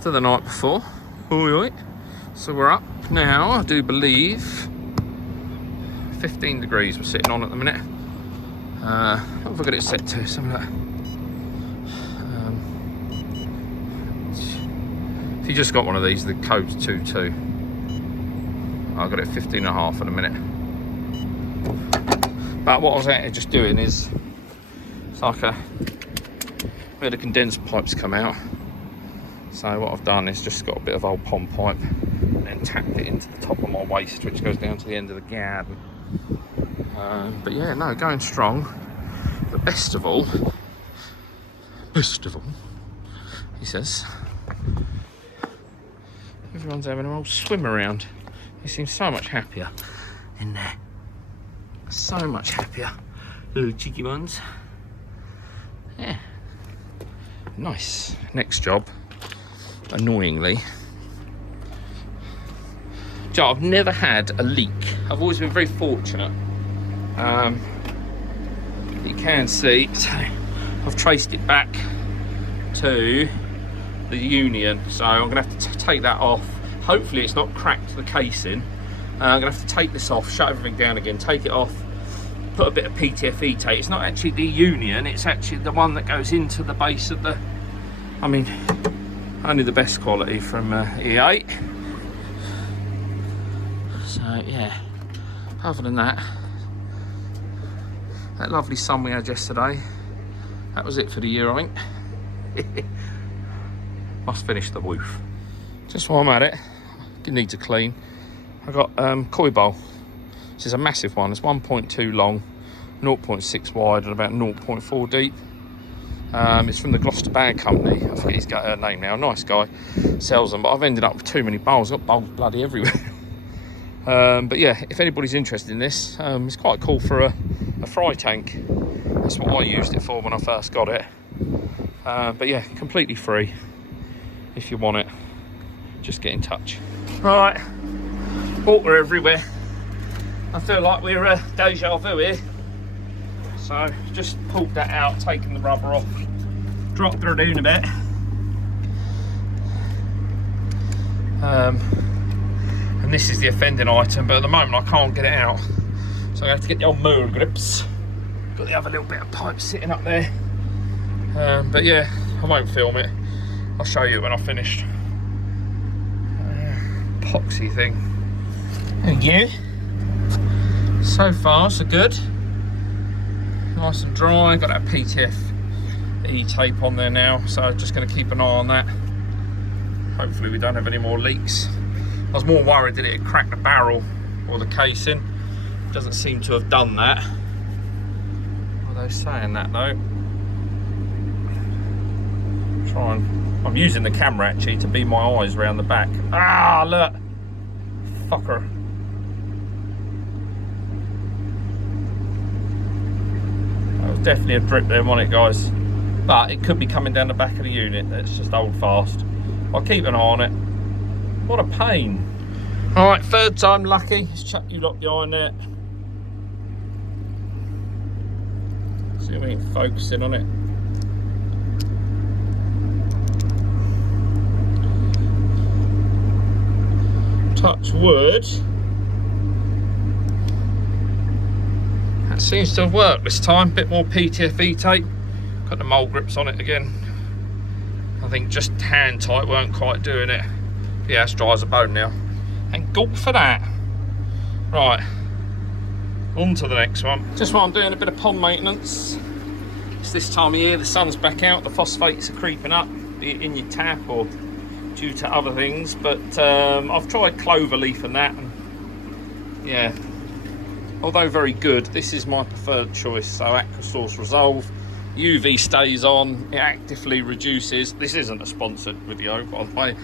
after the night before. Oi. So we're up now, I do believe 15 degrees we're sitting on at the minute. What have I got it set to? Something like that. If you just got one of these, the code's 22. I've got it 15.5 at the minute. But what I was actually just doing is, it's like where the condensed pipes come out. So what I've done is just got a bit of old pond pipe and then tapped it into the top of my waste, which goes down to the end of the garden. But yeah, no, going strong. But best of all, he says, everyone's having an old swim around. He seems so much happier in there. So much happier. Little cheeky ones. Yeah. Nice. Next job, annoyingly. Joe, I've never had a leak. I've always been very fortunate. You can see, so I've traced it back to the union. So I'm gonna have to take that off. Hopefully it's not cracked the casing. I'm gonna have to take this off, shut everything down again, take it off, put a bit of PTFE tape. It's not actually the union, it's actually the one that goes into the base of the, I mean, only the best quality from E8. So yeah, other than that, that lovely sun we had yesterday, that was it for the year, I think. Must finish the roof. Just while I'm at it, it needs a clean. I got koi bowl. This is a massive one. It's 1.2 long, 0.6 wide, and about 0.4 deep. It's from the Gloucester Bag Company. I forget his name now. Nice guy, sells them, but I've ended up with too many bowls. I've got bowls bloody everywhere. But yeah, if anybody's interested in this, it's quite cool for a fry tank. That's what I used it for when I first got it. But yeah, completely free. If you want it, just get in touch. Right, water everywhere. I feel like we're deja vu here. So just pulled that out, taken the rubber off, dropped her down a bit. And this is the offending item, but at the moment I can't get it out. So I have to get the old moor grips. Got the other little bit of pipe sitting up there. But yeah, I won't film it. I'll show you when I've finished. Poxy thing. Thank you. So far, so good. Nice and dry. Got that PTFE tape on there now, so just going to keep an eye on that. Hopefully we don't have any more leaks. I was more worried that it had cracked the barrel or the casing. Doesn't seem to have done that. Although saying that though, I'm using the camera actually to beam my eyes around the back. Ah, look, fucker. That was definitely a drip there, wasn't it, guys? But it could be coming down the back of the unit. That's just old fast. I'll keep an eye on it. What a pain. All right, third time lucky. Let's chuck you lot behind there. See if we can focus in on it. Touch wood. That seems to have worked this time. Bit more PTFE tape. Got the mole grips on it again. I think just hand tight weren't quite doing it. Yeah, it's dry as a bone now. And gulp for that. Right, on to the next one. Just while I'm doing a bit of pond maintenance. It's this time of year, the sun's back out, the phosphates are creeping up, be it in your tap or due to other things, but I've tried clover leaf and that, and yeah, although very good, this is my preferred choice. So Aquasource Resolve, UV stays on, it actively reduces, this isn't a sponsored video by the way,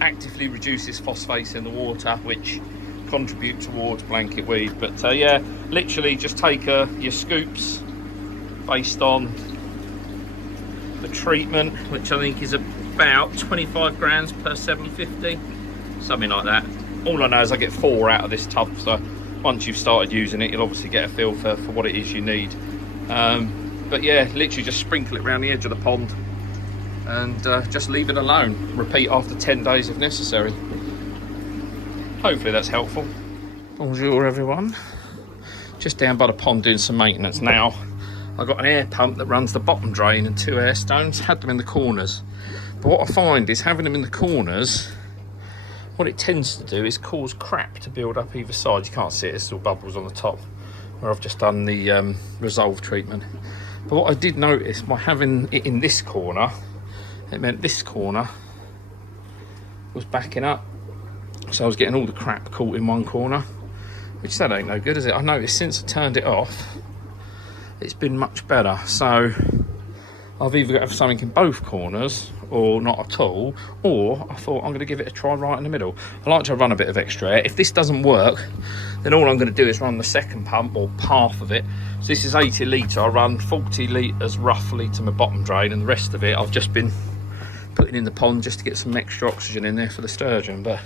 actively reduces phosphates in the water, which contribute towards blanket weed. But yeah, literally just take your scoops based on the treatment, which I think is about 25 grams per 750, something like that. All I know is I get 4 out of this tub, so once you've started using it, you'll obviously get a feel for what it is you need. But yeah, literally just sprinkle it around the edge of the pond, and just leave it alone. Repeat after 10 days if necessary. Hopefully that's helpful. Bonjour everyone. Just down by the pond doing some maintenance now. I've got an air pump that runs the bottom drain and 2 air stones. Had them in the corners. But what I find is having them in the corners, what it tends to do is cause crap to build up either side. You can't see it, it's still bubbles on the top where I've just done the resolve treatment. But what I did notice by having it in this corner, it meant this corner was backing up. So I was getting all the crap caught in one corner, which that ain't no good, is it? I noticed since I turned it off, it's been much better. So I've either got to have something in both corners or not at all, or I thought I'm going to give it a try right in the middle. I like to run a bit of extra air. If this doesn't work, then all I'm going to do is run the second pump, or half of it. So this is 80 litre. I run 40 litres roughly to my bottom drain, and the rest of it I've just been putting in the pond just to get some extra oxygen in there for the sturgeon. But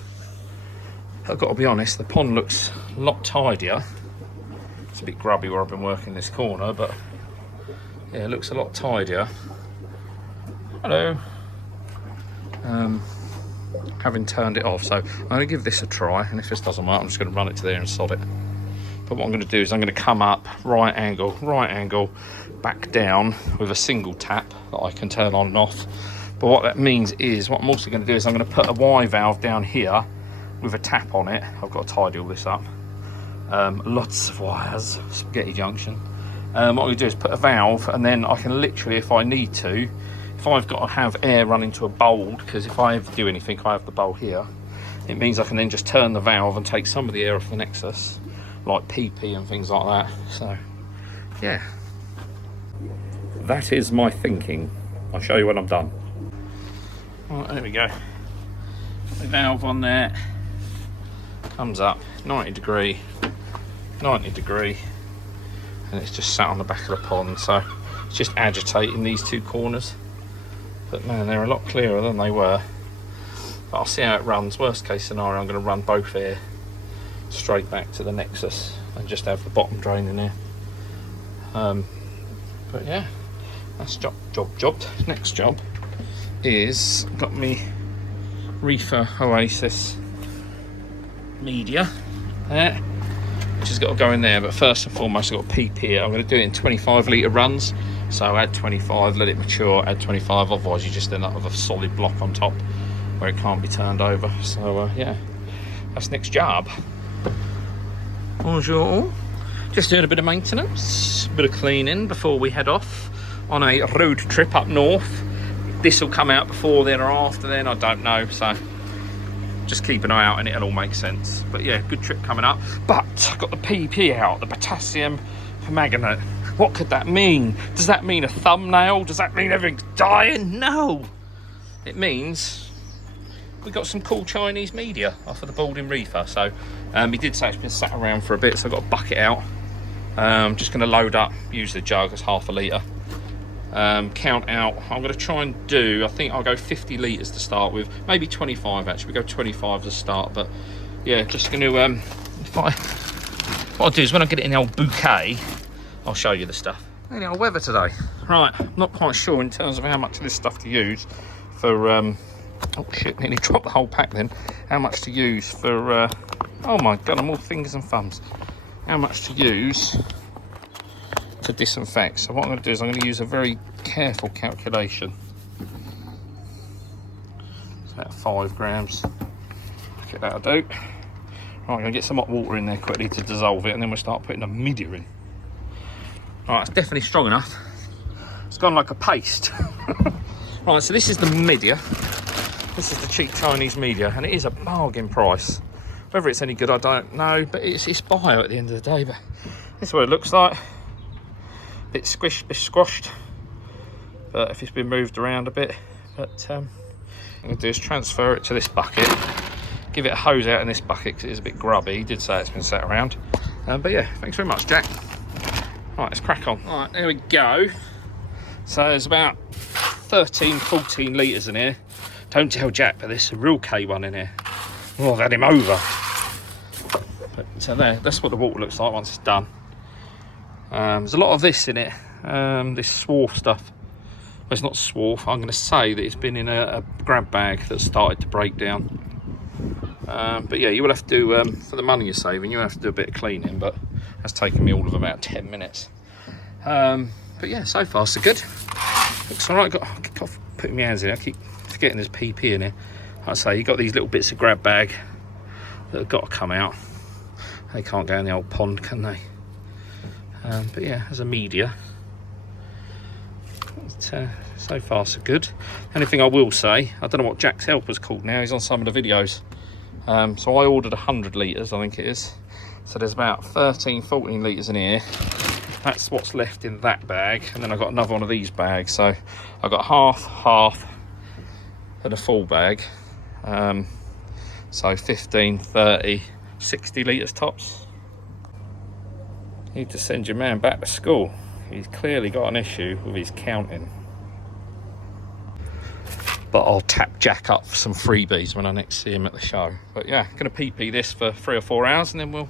I've got to be honest, the pond looks a lot tidier. It's a bit grubby where I've been working this corner, but yeah, it looks a lot tidier. Hello. Having turned it off, so I'm going to give this a try, and if this doesn't work I'm just going to run it to there and sod it. But what I'm going to do is I'm going to come up, right angle, back down with a single tap that I can turn on and off. But what that means is, what I'm also going to do is I'm going to put a Y valve down here with a tap on it. I've got to tidy all this up. Lots of wires, spaghetti junction. What I'm going to do is put a valve, and then I can literally, if I need to, if I've got to have air run into a bowl, because if I ever do anything, I have the bowl here, it means I can then just turn the valve and take some of the air off the Nexus, like PP and things like that. So, yeah. That is my thinking. I'll show you when I'm done. Right, there we go. Put the valve on there. Comes up, 90 degree, and it's just sat on the back of the pond, so it's just agitating these two corners. But man, they're a lot clearer than they were. But I'll see how it runs. Worst case scenario, I'm going to run both air straight back to the Nexus and just have the bottom drain in there. But yeah, that's jobbed. Next job is, got me Reefer Oasis media there, which has got to go in there. But first and foremost, I've got PP here. I'm going to do it in 25 litre runs. So add 25, let it mature, add 25, otherwise you just end up with a solid block on top where it can't be turned over. So yeah, that's next job. Bonjour. Just doing a bit of maintenance, a bit of cleaning before we head off on a road trip up north. This will come out before then or after then, I don't know, so just keep an eye out and it'll all make sense. But yeah, good trip coming up. But I've got the PP out, the potassium permanganate. What could that mean? Does that mean a thumbnail? Does that mean everything's dying? No. It means we got some cool Chinese media off of the Balding Reefer. So he did say it's been sat around for a bit, so I've got a bucket out. I'm just going to load up, use the jug as half a litre. Count out, I'm going to try and do, I think I'll go 50 litres to start with, maybe 25 actually, we go 25 to start. But yeah, just going to, what I'll do is when I get it in the old bouquet, I'll show you the stuff. Any old weather today. Right, I'm not quite sure in terms of how much of this stuff to use for, oh shit, nearly dropped the whole pack then. How much to use for, oh my god, I'm all fingers and thumbs. How much to use to disinfect. So what I'm going to do is I'm going to use a very careful calculation. It's about 5 grams. Get that'll do. Right, I'm going to get some hot water in there quickly to dissolve it, and then we'll start putting the media in. Right, it's definitely strong enough. It's gone like a paste. Right, so this is the media. This is the cheap Chinese media, and it is a bargain price. Whether it's any good, I don't know, but it's bio at the end of the day. But this is what it looks like. A bit squished, bit squashed. But if it's been moved around a bit, but what I'm going to do is transfer it to this bucket. Give it a hose out in this bucket because it is a bit grubby. He did say it's been sat around. But yeah, thanks very much, Jack. Right, let's crack on. All right, there we go. So there's about 13, 14 litres in here. Don't tell Jack, but there's a real K1 in here. Oh, I've had him over. But so there, that's what the water looks like once it's done. There's a lot of this in it, this swarf stuff. it's not swarf. I'm going to say that it's been in a grab bag that started to break down. But yeah, you will have to do, for the money you're saving, you have to do a bit of cleaning, but that's taken me all of about 10 minutes. But yeah, so far so good. Looks all right. I keep putting my hands in. I keep forgetting there's PP in here. Like I say, you've got these little bits of grab bag that have got to come out. They can't go in the old pond, can they? But yeah, as a media, so far so good. Only thing I will say, I don't know what Jack's helper's called now. He's on some of the videos. So I ordered 100 litres, I think it is. So there's about 13, 14 litres in here. That's what's left in that bag. And then I've got another one of these bags. So I've got half of the full bag. So 15, 30, 60 litres tops. Need to send your man back to school. He's clearly got an issue with his counting. But I'll tap Jack up for some freebies when I next see him at the show. But yeah, gonna PP this for 3 or 4 hours and then we'll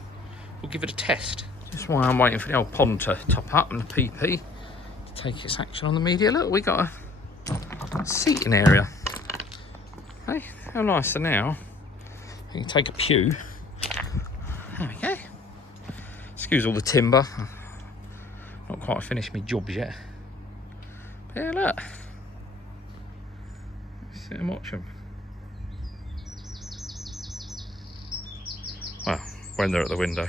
give it a test. Just while I'm waiting for the old pond to top up and the PP to take its action on the media. Look, we got a seating area. Hey, how nice are now. You can take a pew. There we go. Excuse all the timber. Not quite finished my jobs yet. But yeah, look. Let's sit and watch them. Well, when they're at the window.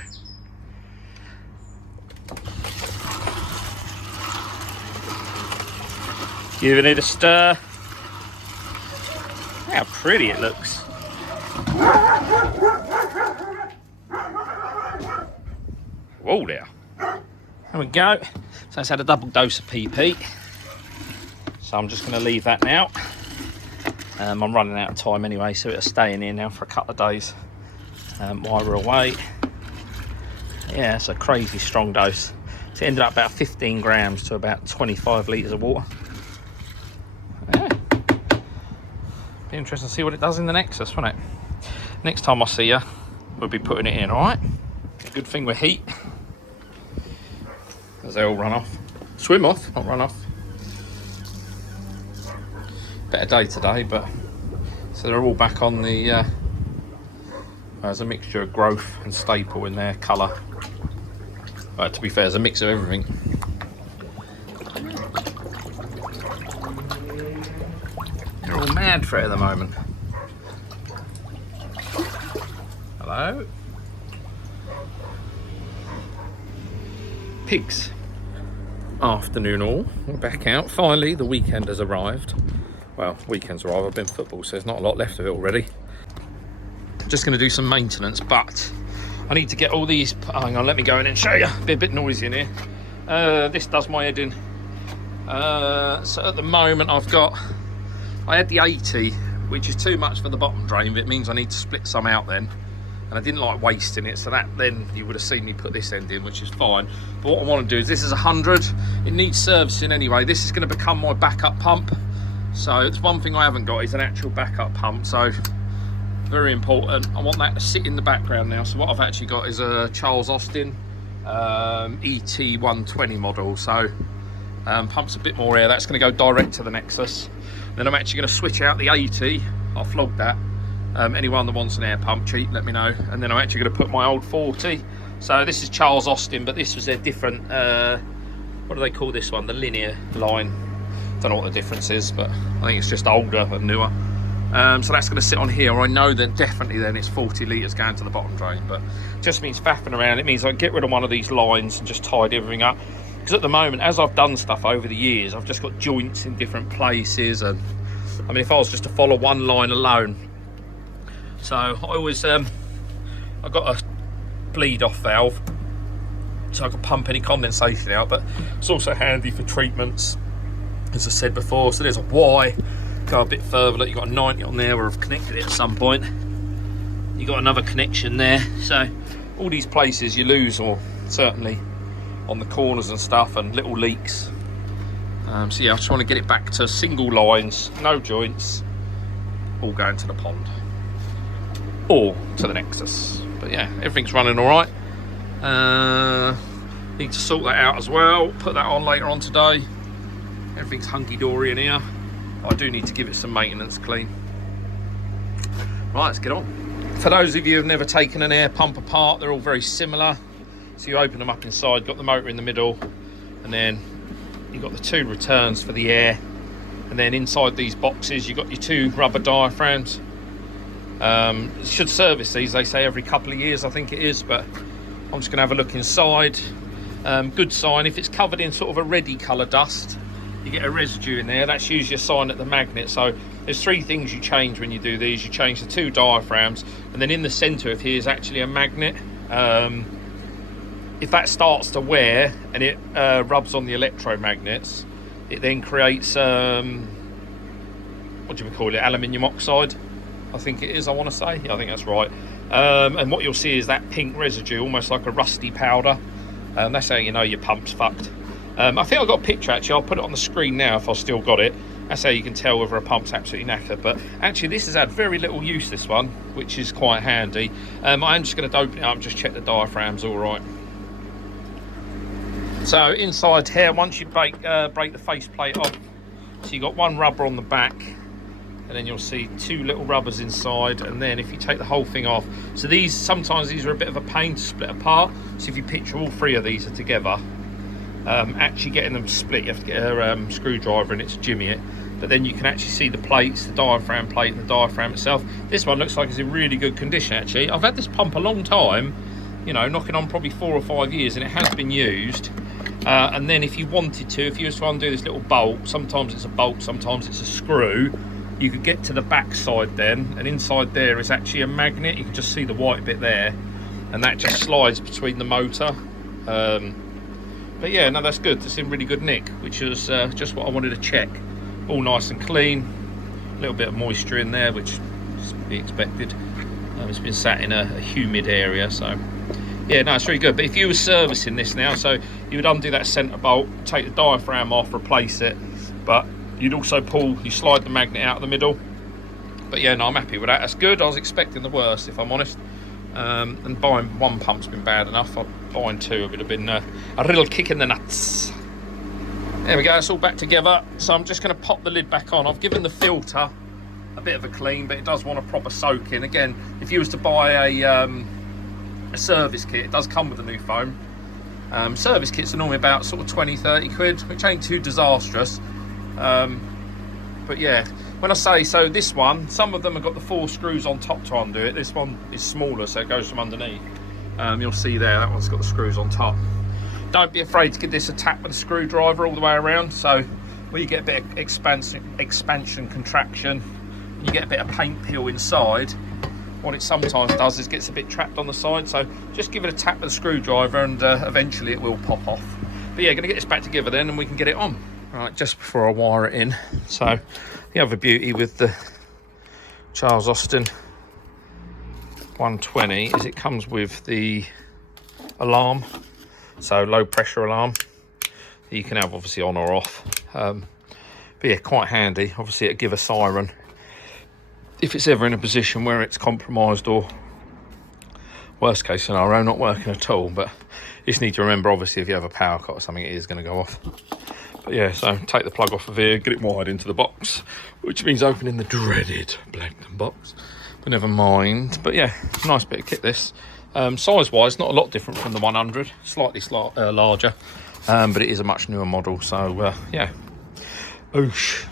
Giving it a stir. How pretty it looks. Whoa there. There we go. So it's had a double dose of PP. So I'm just going to leave that now. I'm running out of time anyway, so it'll stay in here now for a couple of days while we're away. Yeah, it's a crazy strong dose. So it ended up about 15 grams to about 25 litres of water. Yeah. Be interesting to see what it does in the Nexus, won't it? Next time I see you, we'll be putting it in, alright? Good thing with heat, as they all run off. Swim off, not run off. Better day today, but so they're all back on the there's a mixture of growth and staple in their colour. To be fair, there's a mix of everything. They're all mad for it at the moment. Hello? Pigs. Afternoon all. We're back out. Finally, the weekend has arrived. Well, weekend's arrived. I've been football, so there's not a lot left of it already. Just going to do some maintenance, but I need to get all these. Hang on, let me go in and show you. Be a bit noisy in here. This does my head in. So at the moment, I had the 80, which is too much for the bottom drain, but it means I need to split some out then. And I didn't like wasting it, so that then you would have seen me put this end in, which is fine. But what I want to do is, this is 100. It needs servicing anyway. This is going to become my backup pump. So it's one thing I haven't got is an actual backup pump. So very important. I want that to sit in the background now. So what I've actually got is a Charles Austin ET120 model. So pumps a bit more air. That's going to go direct to the Nexus. Then I'm actually going to switch out the 80. I'll flog that. Anyone that wants an air pump cheap, let me know. And then I'm actually going to put my old 40. So this is Charles Austin, but this was their different, what do they call this one? The linear line. Don't know what the difference is, but I think it's just older and newer. So that's going to sit on here. I know that definitely then it's 40 litres going to the bottom drain, but it just means faffing around. It means I get rid of one of these lines and just tidy everything up. Because at the moment, as I've done stuff over the years, I've just got joints in different places. And I mean, if I was just to follow one line alone, so I always, I got a bleed off valve, so I can pump any condensation out, but it's also handy for treatments, as I said before. So there's a Y, go a bit further, look, you've got a 90 on there where I've connected it at some point. You've got another connection there. So all these places you lose, or certainly on the corners and stuff, and little leaks. So yeah, I just want to get it back to single lines, no joints, all going to the pond. Or to the Nexus. But yeah, everything's running all right. Need to sort that out as well. Put that on later on today. Everything's hunky-dory in here. I do need to give it some maintenance clean. Right, let's get on. For those of you who've never taken an air pump apart, they're all very similar. So you open them up inside, got the motor in the middle, and then you've got the 2 returns for the air. And then inside these boxes, you've got your 2 rubber diaphragms. You should service these, they say, every couple of years, I think it is, but I'm just gonna have a look inside. Good sign, if it's covered in sort of a reddy colour dust, you get a residue in there, that's usually a sign that the magnet. So there's 3 things you change when you do these. You change the 2 diaphragms, and then in the centre of here is actually a magnet. If that starts to wear and it rubs on the electromagnets, it then creates, what do we call it, aluminium oxide, I think it is, I want to say. Yeah, I think that's right. And what you'll see is that pink residue, almost like a rusty powder. That's how you know your pump's fucked. I think I've got a picture, actually. I'll put it on the screen now if I've still got it. That's how you can tell whether a pump's absolutely knackered. But actually, this has had very little use, this one, which is quite handy. I'm just going to open it up and just check the diaphragm's all right. So inside here, once you break the faceplate off, so you've got 1 rubber on the back, and then you'll see 2 little rubbers inside. And then if you take the whole thing off, so sometimes these are a bit of a pain to split apart. So if you picture all 3 of these are together, actually getting them split, you have to get a screwdriver in it to jimmy it. But then you can actually see the plates, the diaphragm plate and the diaphragm itself. This one looks like it's in really good condition, actually. I've had this pump a long time, you know, knocking on probably 4 or 5 years, and it has been used. And then if you wanted to, if you was to undo this little bolt, sometimes it's a bolt, sometimes it's a screw, you could get to the back side then, and inside there is actually a magnet. You can just see the white bit there, and that just slides between the motor. But yeah, no, that's good. It's in really good nick, which is just what I wanted to check. All nice and clean. A little bit of moisture in there, which is to be expected. It's been sat in a humid area, so yeah, no, it's really good. But if you were servicing this now, so you would undo that centre bolt, take the diaphragm off, replace it, but you'd also you slide the magnet out of the middle. But yeah, no, I'm happy with that. That's good. I was expecting the worst, if I'm honest. And buying 1 pump's been bad enough. Buying 2 would have been a little kick in the nuts. There we go, it's all back together. So I'm just going to pop the lid back on. I've given the filter a bit of a clean, but it does want a proper soak in. Again, if you was to buy a service kit, it does come with a new foam. Service kits are normally about sort of 20-30 quid, which ain't too disastrous. But yeah, when I say, so this one, some of them have got the 4 screws on top to undo it. This one is smaller, so it goes from underneath. You'll see there, that one's got the screws on top. Don't be afraid to give this a tap with a screwdriver all the way around. So where you get a bit of expansion, contraction, you get a bit of paint peel inside. What it sometimes does is gets a bit trapped on the side. So just give it a tap with a screwdriver, and eventually it will pop off. But yeah, gonna get this back together then, and we can get it on. Right, just before I wire it in. So the other beauty with the Charles Austin 120 is it comes with the alarm, so low pressure alarm that you can have obviously on or off. But yeah, quite handy. Obviously it'll give a siren if it's ever in a position where it's compromised, or worst case scenario, not working at all. But you just need to remember, obviously, if you have a power cut or something, it is going to go off. But yeah, so take the plug off of here, get it wired into the box, which means opening the dreaded Blackton box. But never mind. But yeah, nice bit of kit this. Size-wise, not a lot different from the 100, slightly larger, but it is a much newer model. So yeah, oosh.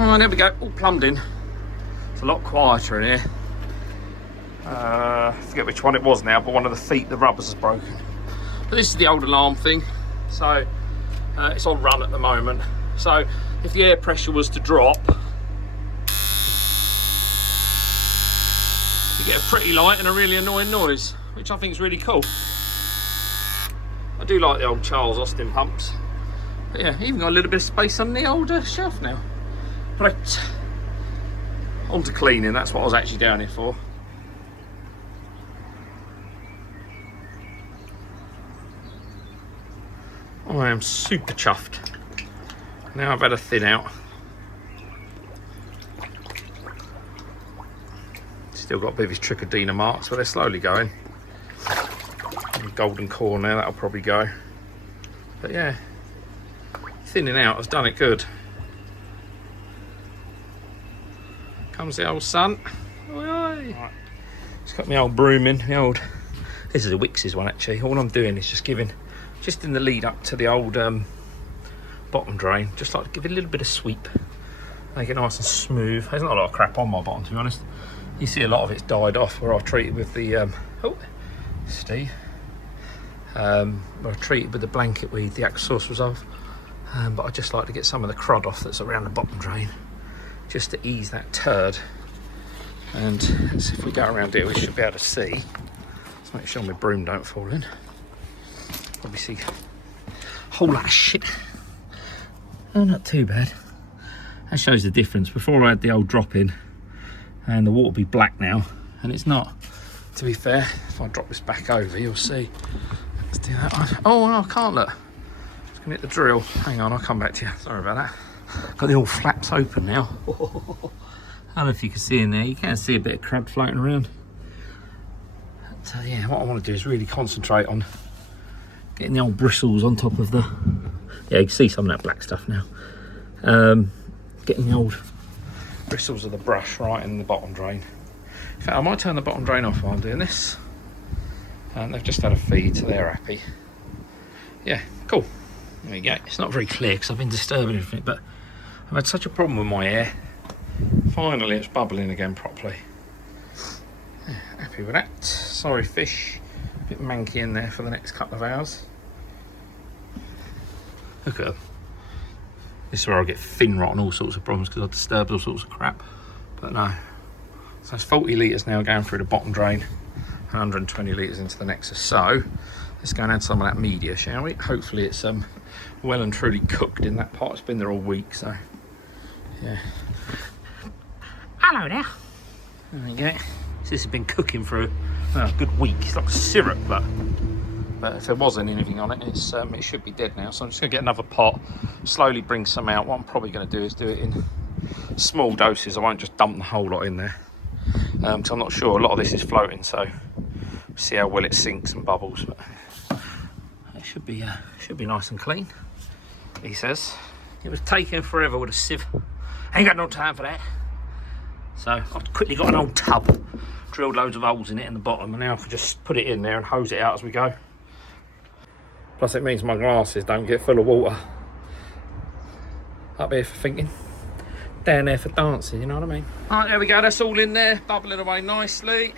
Oh, there we go, all plumbed in. It's a lot quieter in here. I forget which one it was now, but one of the feet, the rubbers is broken. But this is the old alarm thing. So it's on run at the moment. So if the air pressure was to drop, you get a pretty light and a really annoying noise, which I think is really cool. I do like the old Charles Austin pumps. But yeah, even got a little bit of space on the old shelf now. Right, on to cleaning, that's what I was actually down here for. I am super chuffed. Now I've had a thin out. Still got a bit of his Trichodina marks, but they're slowly going. golden core now, that'll probably go. But yeah, thinning out has done it good. Comes the old sun. Right. It's got my old broom in, this is a Wix's one actually. All I'm doing is just in the lead up to the old bottom drain, just like to give it a little bit of sweep, make it nice and smooth. There's not a lot of crap on my bottom, to be honest. You see a lot of it's died off where I treated with the Steve. Where I treated with the blanket weed, the exhaust was off. But I just like to get some of the crud off that's around the bottom drain, just to ease that turd. And so if we go around here, we should be able to see. Let's make sure my broom don't fall in. Probably see a whole lot of shit. Oh, not too bad. That shows the difference. Before I had the old drop in, and the water be black now, and it's not. To be fair, if I drop this back over, you'll see. Let's do that. Oh no, I can't look. Just gonna hit the drill. Hang on, I'll come back to you. Sorry about that. Got the all flaps open now. I don't know if you can see in there. You can see a bit of crud floating around. So yeah, what I want to do is really concentrate on getting the old bristles on top of the. Yeah, you can see some of that black stuff now. Getting the old bristles of the brush right in the bottom drain. In fact, I might turn the bottom drain off while I'm doing this. They've just had a feed, so they're happy. Yeah, cool. There we go. It's not very clear because I've been disturbing everything, but I've had such a problem with my air. Finally, it's bubbling again properly. Yeah, happy with that. Sorry, fish. A bit manky in there for the next couple of hours. Look at them. This is where I get fin rot and all sorts of problems because I disturb all sorts of crap. But no. So that's 40 litres now going through the bottom drain, 120 litres into the Nexus. So let's go and add some of that media, shall we? Hopefully it's well and truly cooked in that pot. It's been there all week, so yeah. Hello there. There we go. So this has been cooking for a good week. It's like a syrup, but if there wasn't anything on it, it should be dead now. So I'm just going to get another pot, slowly bring some out. What I'm probably going to do is do it in small doses. I won't just dump the whole lot in there, because I'm not sure. A lot of this is floating, so we'll see how well it sinks and bubbles. But it should be nice and clean, he says. It was taking forever with a sieve. Ain't got no time for that. So I've quickly got an old tub, drilled loads of holes in it in the bottom, and now I can just put it in there and hose it out as we go. Plus it means my glasses don't get full of water. Up here for thinking, down there for dancing, you know what I mean? Alright, there we go, that's all in there, bubbling away nicely.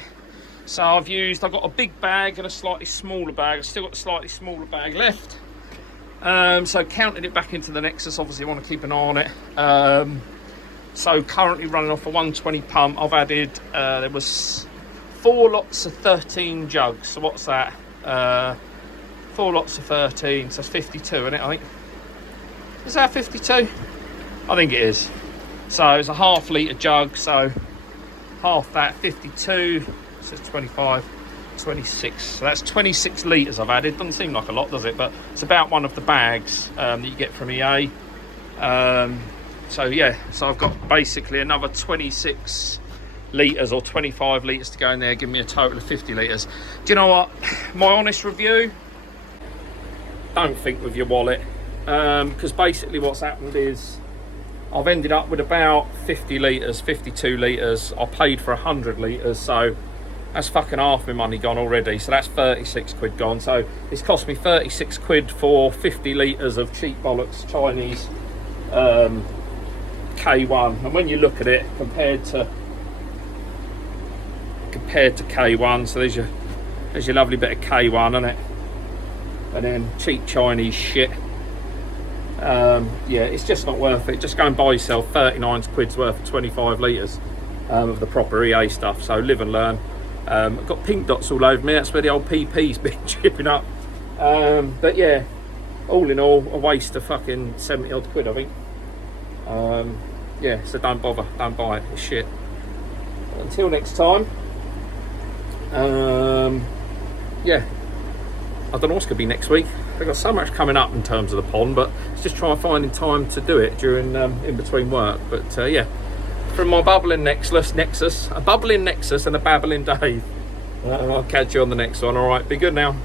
So I've got a big bag and a slightly smaller bag. I've still got the slightly smaller bag left. So counting it back into the Nexus, obviously want to keep an eye on it. So currently running off a 120 pump. I've added, there was 4 lots of 13 jugs. So what's that? 4 lots of 13, so that's 52, isn't it, I think? Is that 52? I think it is. So it's a ½ litre jug, so half that, 52, so it's 25, 26. So that's 26 litres I've added. Doesn't seem like a lot, does it? But it's about one of the bags that you get from EA. So yeah, so I've got basically another 26 litres or 25 litres to go in there, give me a total of 50 litres. Do you know what? My honest review, don't think with your wallet, because basically what's happened is I've ended up with about 50 litres, 52 litres. I paid for 100 litres, so that's fucking half my money gone already. So that's 36 quid gone. So it's cost me 36 quid for 50 litres of cheap bollocks Chinese K1. And when you look at it compared to K1, so there's your lovely bit of K1, isn't it? And then cheap Chinese shit. Yeah, it's just not worth it. Just go and buy yourself 39 quid's worth of 25 litres of the proper EA stuff. So live and learn. I've got pink dots all over me. That's where the old PP's been chipping up. But yeah, all in all, a waste of fucking 70 odd quid, I think. Yeah, so don't bother, don't buy it, it's shit. Until next time, yeah, I don't know what's going to be next week. I've got so much coming up in terms of the pond, but it's just trying finding time to do it during in between work. But yeah, from my bubbling Nexus, a bubbling Nexus and a babbling Dave, I'll catch you on the next one. All right, be good now.